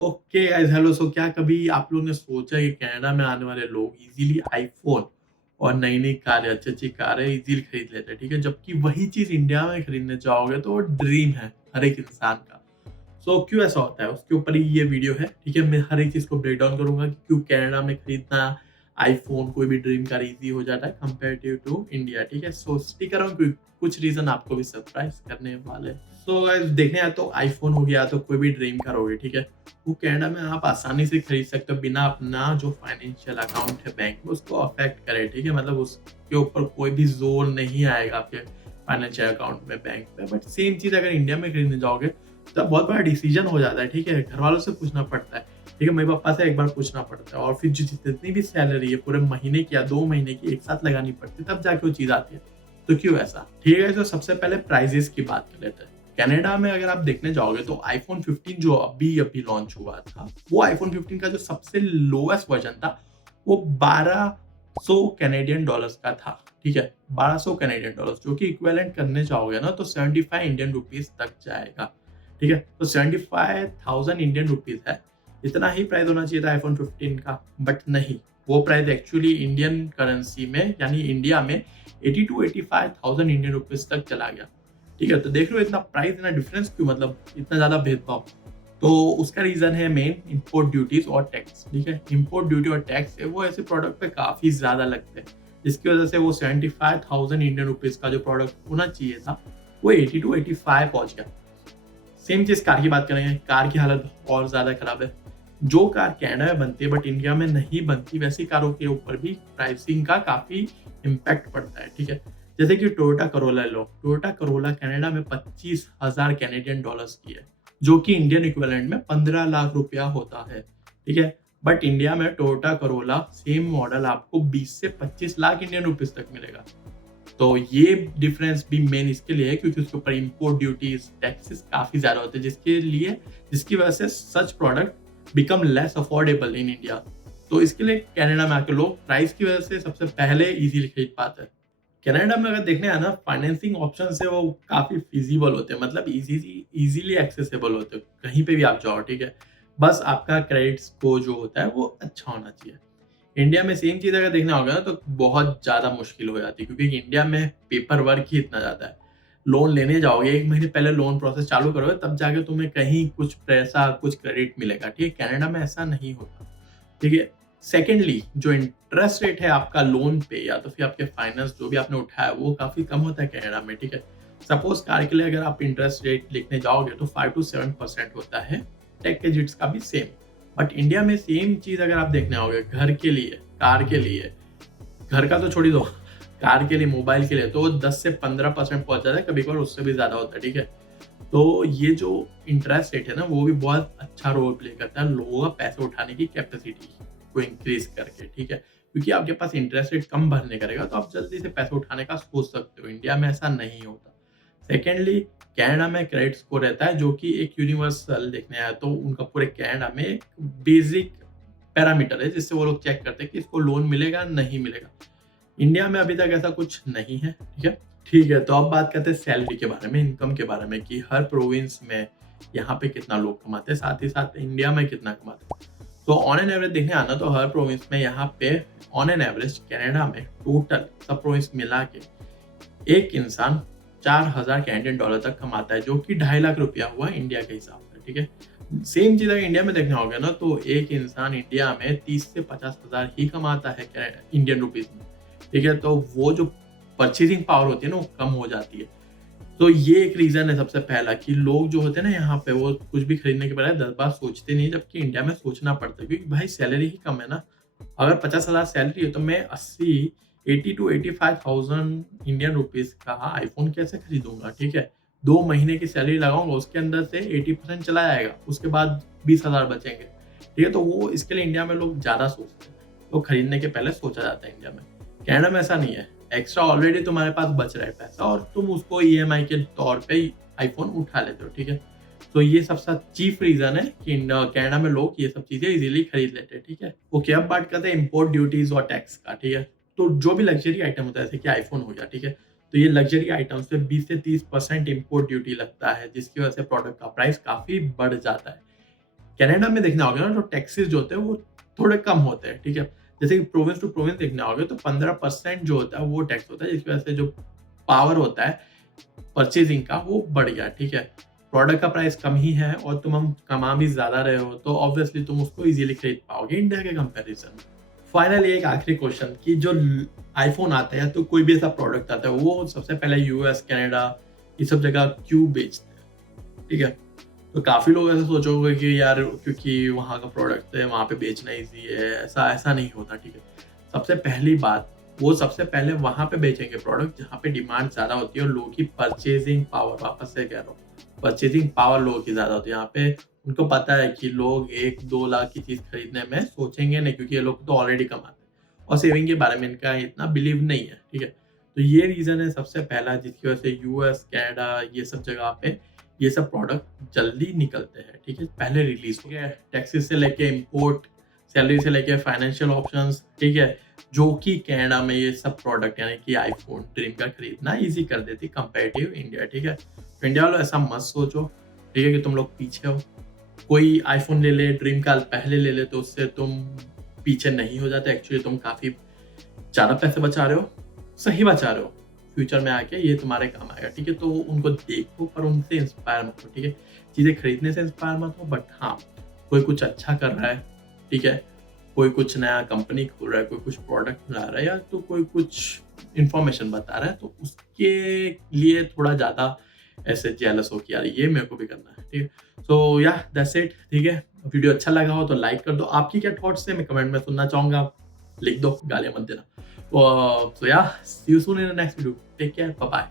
Okay guys, hello. सो क्या कभी आप लोग ने सोचा कि कनाडा में आने वाले लोग इजीली आईफोन और नई नई कारें, अच्छी अच्छी कारें इजीली खरीद लेते हैं, ठीक है? जबकि वही चीज इंडिया में खरीदने जाओगे तो वो ड्रीम है हर एक इंसान का। सो क्यों ऐसा होता है, उसके ऊपर ही ये वीडियो है, ठीक है? मैं हर एक चीज को ब्रेक डाउन करूंगा कि क्यों कनाडा में खरीदना आईफोन, कोई भी ड्रीम कार इजी हो जाता है कंपेरेटिव टू इंडिया, ठीक है? सो स्टिक अराउंड, कुछ रीजन आपको भी सरप्राइज करने वाले। सो देखने आए तो आईफोन हो गया, तो कोई भी ड्रीम कार होगी, ठीक है? वो कनाडा में आप आसानी से खरीद सकते हो बिना अपना जो फाइनेंशियल अकाउंट है बैंक में उसको अफेक्ट करे, ठीक है? मतलब उसके ऊपर कोई भी जोर नहीं आएगा आपके फाइनेंशियल अकाउंट में, बैंक पे। बट सेम चीज अगर इंडिया में खरीदने जाओगे तो बहुत बड़ा डिसीजन हो जाता है, ठीक है? घर वालों से पूछना पड़ता है, ठीक है? मम्मी पापा से एक बार पूछना पड़ता है, और फिर जो जितनी भी सैलरी है पूरे महीने की या 2 महीने की एक साथ लगानी पड़ती है, तब जाके वो चीज आती है। तो क्यों ऐसा? ठीक है, तो सबसे पहले प्राइजेस की बात कर लेते हैं। कनाडा में अगर आप देखने जाओगे तो आईफोन 15 जो अभी अभी लॉन्च हुआ था, वो आईफोन 15 का जो सबसे लोएस्ट वर्जन था, वो 1200 कैनेडियन डॉलर्स का था, ठीक है? 1200 कैनेडियन डॉलर्स, जो कि इक्विवेलेंट करने जाओगे ना तो 75 इंडियन रुपीज तक जाएगा, ठीक है? तो 75,000 इंडियन रुपीज है। इतना ही प्राइस होना चाहिए था आईफोन 15 का, बट नहीं। वो प्राइस एक्चुअली इंडियन करेंसी में यानी इंडिया में 82-85,000 इंडियन रुपीज तक चला गया, ठीक है? तो देख रहे हो इतना प्राइस, इतना डिफरेंस क्यों, मतलब इतना ज्यादा भेदभाव? तो उसका रीजन है मेन इंपोर्ट ड्यूटीज और टैक्स, ठीक है? इंपोर्ट ड्यूटी और टैक्स है वो ऐसे प्रोडक्ट पे काफी ज्यादा लगते हैं, जिसकी वजह से वो 75,000 इंडियन रुपीज का जो प्रोडक्ट होना चाहिए था वो 82-85 पहुंच गया। सेम चीज कार की बात करेंगे, कार की हालत और ज्यादा खराब है। जो कार कनाडा में बनती है बट इंडिया में नहीं बनती, वैसी कारों के ऊपर भी प्राइसिंग का काफी इम्पैक्ट पड़ता है, ठीक है? जैसे कि टोयोटा करोला लो। टोयोटा करोला कनाडा में 25,000 कैनेडियन डॉलर्स की है, जो कि इंडियन इक्विवेलेंट में 15 लाख रुपया होता है, ठीक है? बट इंडिया में टोयोटा करोला सेम मॉडल आपको 20 से 25 लाख इंडियन रुपीज तक मिलेगा। तो ये डिफरेंस भी मेन इसके लिए है क्योंकि उसके ऊपर इंपोर्ट ड्यूटीज, टैक्सेस काफी ज्यादा होते हैं, जिसकी वजह से such product become less affordable in India. तो इसके लिए कनाडा में आके लोग प्राइस की वजह से सबसे पहले इजीली खरीद पाते हैं। कनाडा में अगर देखने आना, फाइनेंसिंग ऑप्शन है वो काफी फिजिबल होते हैं, मतलब इजीली एक्सेसिबल होते हैं, कहीं पे भी आप जाओ, ठीक है? बस आपका क्रेडिट स्कोर जो होता है वो अच्छा होना चाहिए। इंडिया में सेम चीज अगर देखना होगा ना तो बहुत ज्यादा मुश्किल हो जाती है, क्योंकि इंडिया में पेपर वर्क ही इतना ज्यादा है। लोन लेने जाओगे, 1 महीने पहले लोन प्रोसेस चालू करोगे तब जाके तुम्हें कहीं कुछ पैसा, कुछ क्रेडिट मिलेगा, ठीक है? कनाडा में ऐसा नहीं होता, ठीक है? सेकेंडली, जो इंटरेस्ट रेट है आपका लोन पे या तो फिर आपके फाइनेंस जो भी आपने उठाया वो काफी कम होता है कनाडा में, ठीक है? सपोज कार के लिए अगर आप इंटरेस्ट रेट लिखने जाओगे तो 5 to 7% होता है। टेक के जिट्स का भी सेम। बट इंडिया में सेम चीज अगर आप देखने आओगे घर के लिए, कार के लिए, घर का तो छोड़ ही दो, कार के लिए, मोबाइल के लिए, तो 10 से 15% पहुंच जाता है, कभी कभार उससे भी ज्यादा होता है, ठीक है? तो ये जो इंटरेस्ट रेट है ना वो भी बहुत अच्छा रोल प्ले करता है लोगों का पैसे उठाने की कैपेसिटी को इंक्रीज करके, ठीक है? क्योंकि आपके पास इंटरेस्ट रेट कम भरने करेगा तो आप जल्दी से पैसे उठाने का सोच सकते हो। इंडिया में ऐसा नहीं होता। सेकेंडली, कनाडा में क्रेडिट स्कोर रहता है जो कि एक यूनिवर्सल, देखने आया तो उनका पूरे कनाडा में एक बेसिक पैरामीटर है जिससे वो लोग चेक करते हैं कि इसको लोन मिलेगा नहीं मिलेगा। इंडिया में अभी तक ऐसा कुछ नहीं है, ठीक है? ठीक है, तो अब बात करते हैं सैलरी के बारे में, इनकम के बारे में, कि हर प्रोविंस में यहाँ पे कितना लोग कमाते हैं, साथ ही साथ इंडिया में कितना कमाते हैं। तो ऑन एन एवरेज देखने आना तो हर प्रोविंस में यहाँ पे ऑन एन एवरेज कनाडा में टोटल सब प्रोविंस मिला के एक इंसान 4,000 कैनेडियन डॉलर तक कमाता है, जो कि 2.5 लाख रुपया हुआ इंडिया के हिसाब से, ठीक है? सेम चीज अगर इंडिया में देखना होगा ना तो एक इंसान इंडिया में 30 से 50,000 ही कमाता है इंडियन रुपीज में, ठीक है? तो वो जो परचेजिंग पावर होती है ना वो कम हो जाती है। तो ये एक रीजन है सबसे पहला कि लोग जो होते हैं ना यहाँ पे वो कुछ भी खरीदने के बजाय 10 बार सोचते नहीं, जबकि इंडिया में सोचना पड़ता है, क्योंकि भाई सैलरी ही कम है ना। अगर 50,000 सैलरी है तो मैं 80 to 85,000 इंडियन रुपीज का आईफोन कैसे खरीदूंगा, ठीक है? 2 महीने की सैलरी लगाऊंगा, उसके अंदर से 80% चला जाएगा, उसके बाद 20,000 बचेंगे, ठीक है? तो वो इसके लिए इंडिया में लोग ज्यादा सोचते हैं, तो खरीदने के पहले सोचा जाता है इंडिया में। कनाडा में ऐसा नहीं है। एक्स्ट्रा ऑलरेडी तुम्हारे पास बच रहा है पैसा और तुम उसको ईएमआई के तौर पे आईफोन उठा लेते हो, ठीक है? तो ये सबसे चीफ रीजन है कि कनाडा में लोग ये सब चीजें इजीली खरीद लेते हैं, ठीक है? ओके, अब बात करते हैं इंपोर्ट ड्यूटीज और टैक्स का, ठीक है? तो जो भी लग्जरी आइटम होता है, जैसे कि आईफोन हो गया, ठीक है? तो ये लग्जरी आइटम्स पे 20 से 30% इंपोर्ट ड्यूटी लगता है, जिसकी वजह से प्रोडक्ट का प्राइस काफी बढ़ जाता है। कनाडा में देखना होगा ना, तो टैक्सेस जो होते हैं वो थोड़े कम होते हैं, ठीक है। जैसे कि प्रोविंस टू प्रोविंस देखना होगा तो 15% जो होता है वो टैक्स होता है, जिसकी वजह से जो पावर होता है परचेजिंग का वो बढ़ गया, ठीक है। प्रोडक्ट का प्राइस कम ही है और तुम हम कमा भी ज़्यादा रहे हो, तो ऑब्वियसली तुम उसको इजीली खरीद पाओगे इंडिया के कंपैरिजन में। फाइनली एक आखिरी क्वेश्चन कि जो आईफोन आता है या तो कोई भी ऐसा प्रोडक्ट आता है, वो सबसे पहले यूएस, कनाडा ये सब जगह क्यों बेचते हैं, ठीक है। तो काफ़ी लोग ऐसा सोचोगे कि यार क्योंकि वहाँ का प्रोडक्ट है, वहाँ पे बेचना ईज़ी है, ऐसा नहीं होता, ठीक है। सबसे पहली बात, वो सबसे पहले वहाँ पे बेचेंगे प्रोडक्ट जहाँ पे डिमांड ज़्यादा होती है और लोगों की परचेजिंग पावर, वापस से कह रहा हूँ, परचेजिंग पावर लोगों की ज़्यादा होती है। यहाँ पे उनको पता है कि लोग 1-2 लाख की चीज़ खरीदने में सोचेंगे नहीं, क्योंकि ये लोग तो ऑलरेडी कमाते हैं और सेविंग के बारे में इनका इतना बिलीव नहीं है, ठीक है। तो ये रीज़न है सबसे पहला जिसकी वजह से यूएस, कनाडा ये सब जगह पे ये सब प्रोडक्ट जल्दी निकलते हैं, ठीक है, पहले रिलीज़ हो गया है। टैक्सेस से लेके इम्पोर्ट, सैलरी से लेके फाइनेंशियल ऑप्शंस, ठीक है, जो कि कनाडा में ये सब प्रोडक्ट यानी कि आईफोन, ड्रीम का खरीदना ईज़ी कर देती कंपैरेटिव इंडिया, ठीक है। तो इंडिया वालों ऐसा मत सोचो, ठीक है, कि तुम लोग पीछे हो। कोई आईफोन ले ले, ड्रीम का पहले ले ले तो उससे तुम पीछे नहीं हो जाते, एक्चुअली तुम काफ़ी ज़्यादा पैसे बचा रहे हो, सही बचा रहे हो। फ्यूचर में आके ये तुम्हारे काम आएगा, ठीक है। तो उनको देखो पर उनसे इंस्पायर मत हो, ठीक है। चीज़ें खरीदने से इंस्पायर मत हो, बट हाँ, कोई कुछ अच्छा कर रहा है, ठीक है, कोई कुछ नया कंपनी खोल रहा है, कोई कुछ प्रोडक्ट ला रहा है या तो कोई कुछ इन्फॉर्मेशन बता रहा है, तो उसके लिए थोड़ा ज़्यादा ऐसे जेलस हो कि यार ये मेरे को भी करना है, ठीक है। सो या दैट्स इट, ठीक है। वीडियो अच्छा लगा हो तो लाइक कर दो। आपकी क्या थॉट्स है मैं कमेंट में सुनना चाहूँगा, लिख दो, गालियाँ मत देना। So yeah see you soon in the next video, take care, bye bye.